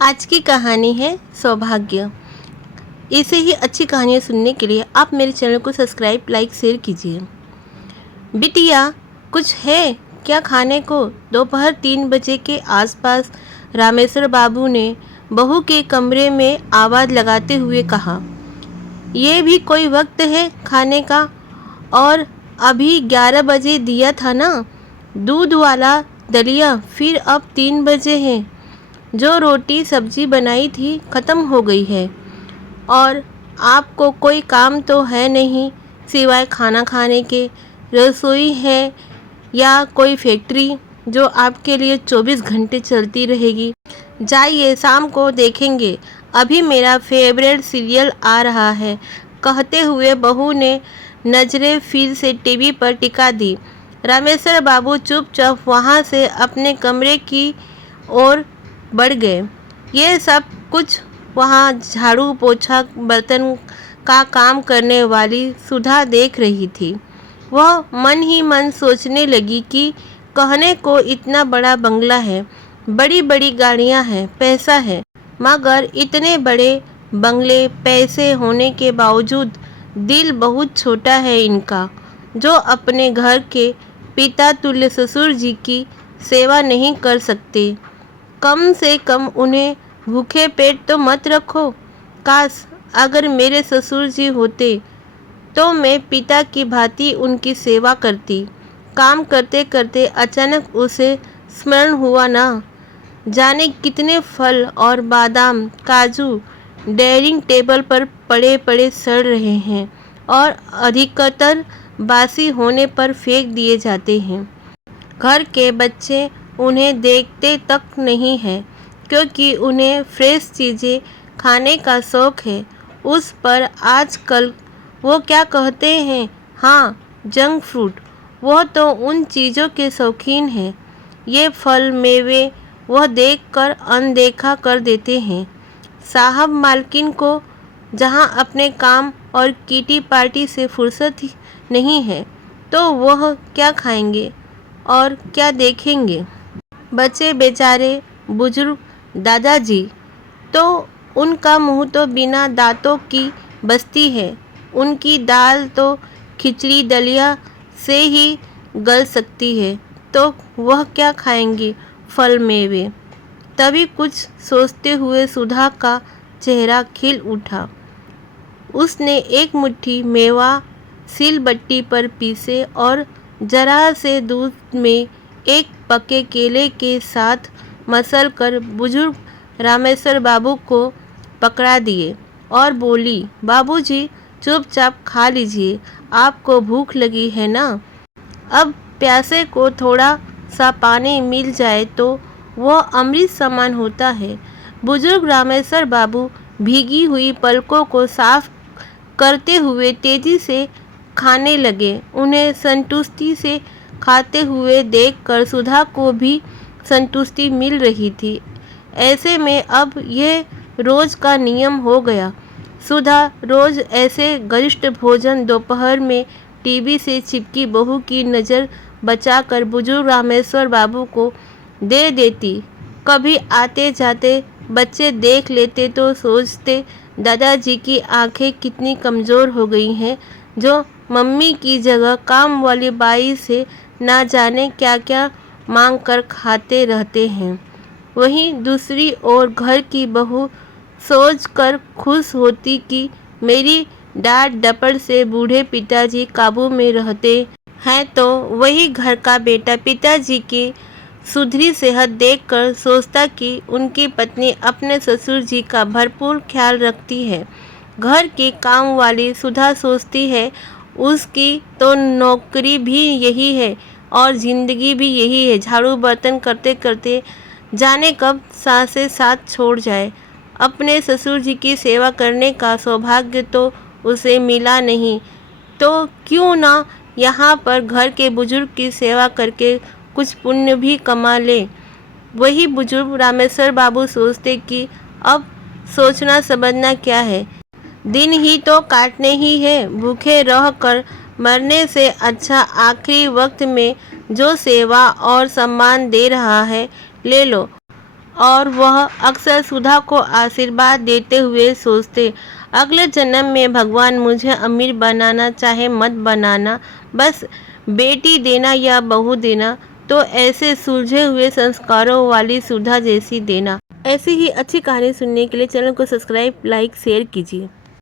आज की कहानी है सौभाग्य। इसे ही अच्छी कहानियाँ सुनने के लिए आप मेरे चैनल को सब्सक्राइब, लाइक, शेयर कीजिए। बिटिया, कुछ है क्या खाने को? दोपहर 3 बजे के आसपास रामेश्वर बाबू ने बहू के कमरे में आवाज़ लगाते हुए कहा। ये भी कोई वक्त है खाने का? और अभी 11 बजे दिया था ना दूध वाला दलिया, फिर अब 3 बजे हैं। जो रोटी सब्जी बनाई थी ख़त्म हो गई है। और आपको कोई काम तो है नहीं सिवाय खाना खाने के? रसोई है या कोई फैक्ट्री जो आपके लिए 24 घंटे चलती रहेगी? जाइए, शाम को देखेंगे, अभी मेरा फेवरेट सीरियल आ रहा है। कहते हुए बहू ने नज़रें फिर से टीवी पर टिका दी। रामेश्वर बाबू चुपचाप वहाँ से अपने कमरे की ओर बढ़ गए। ये सब कुछ वहाँ झाड़ू पोछा बर्तन का काम करने वाली सुधा देख रही थी। वह मन ही मन सोचने लगी कि कहने को इतना बड़ा बंगला है, बड़ी बड़ी गाड़ियाँ हैं, पैसा है, मगर इतने बड़े बंगले पैसे होने के बावजूद दिल बहुत छोटा है इनका, जो अपने घर के पिता तुल्य ससुर जी की सेवा नहीं कर सकते। कम से कम उन्हें भूखे पेट तो मत रखो। काश अगर मेरे ससुर जी होते तो मैं पिता की भांति उनकी सेवा करती। काम करते करते अचानक उसे स्मरण हुआ, ना जाने कितने फल और बादाम काजू डाइनिंग टेबल पर पड़े पड़े सड़ रहे हैं और अधिकतर बासी होने पर फेंक दिए जाते हैं। घर के बच्चे उन्हें देखते तक नहीं है, क्योंकि उन्हें फ्रेश चीज़ें खाने का शौक़ है। उस पर आजकल वो क्या कहते हैं, हाँ, जंक फूड। वह तो उन चीज़ों के शौकीन हैं। ये फल मेवे वह देखकर अनदेखा कर देते हैं। साहब मालकिन को जहाँ अपने काम और किटी पार्टी से फुर्सत ही नहीं है, तो वह क्या खाएंगे और क्या देखेंगे? बच्चे बेचारे बुजुर्ग दादाजी, तो उनका मुंह तो बिना दांतों की बस्ती है। उनकी दाल तो खिचड़ी दलिया से ही गल सकती है, तो वह क्या खाएंगे फल मेवे? तभी कुछ सोचते हुए सुधा का चेहरा खिल उठा। उसने एक मुट्ठी मेवा सिलबट्टी पर पीसे और जरा से दूध में एक पके केले के साथ मसल कर बुजुर्ग रामेश्वर बाबू को पकड़ा दिए और बोली, बाबूजी चुपचाप खा लीजिए, आपको भूख लगी है ना? अब प्यासे को थोड़ा सा पानी मिल जाए तो वह अमृत समान होता है। बुजुर्ग रामेश्वर बाबू भीगी हुई पलकों को साफ करते हुए तेजी से खाने लगे। उन्हें संतुष्टि से खाते हुए देखकर सुधा को भी संतुष्टि मिल रही थी। ऐसे में अब यह रोज का नियम हो गया। सुधा रोज ऐसे गरिष्ठ भोजन दोपहर में टीवी से चिपकी बहू की नज़र बचाकर बुजुर्ग रामेश्वर बाबू को दे देती। कभी आते जाते बच्चे देख लेते तो सोचते, दादाजी की आंखें कितनी कमज़ोर हो गई हैं, जो मम्मी की जगह काम वाली बाई से ना जाने क्या क्या मांग कर खाते रहते हैं। वहीं दूसरी ओर घर की बहू सोच कर खुश होती कि मेरी डांट डपट से बूढ़े पिताजी काबू में रहते हैं, तो वही घर का बेटा पिताजी की सुधरी सेहत देखकर सोचता कि उनकी पत्नी अपने ससुर जी का भरपूर ख्याल रखती है। घर की काम वाली सुधा सोचती है, उसकी तो नौकरी भी यही है और ज़िंदगी भी यही है, झाड़ू बर्तन करते करते जाने कब सांसें साथ छोड़ जाए। अपने ससुर जी की सेवा करने का सौभाग्य तो उसे मिला नहीं, तो क्यों ना यहाँ पर घर के बुजुर्ग की सेवा करके कुछ पुण्य भी कमा ले। वही बुजुर्ग रामेश्वर बाबू सोचते कि अब सोचना समझना क्या है, दिन ही तो काटने ही है। भूखे रह कर मरने से अच्छा आखिरी वक्त में जो सेवा और सम्मान दे रहा है, ले लो और वह अक्सर सुधा को आशीर्वाद देते हुए सोचते, अगले जन्म में भगवान मुझे अमीर बनाना चाहे मत बनाना, बस बेटी देना या बहू देना, तो ऐसे सुलझे हुए संस्कारों वाली सुधा जैसी देना। ऐसी ही अच्छी कहानी सुनने के लिए चैनल को सब्सक्राइब, लाइक, शेयर कीजिए।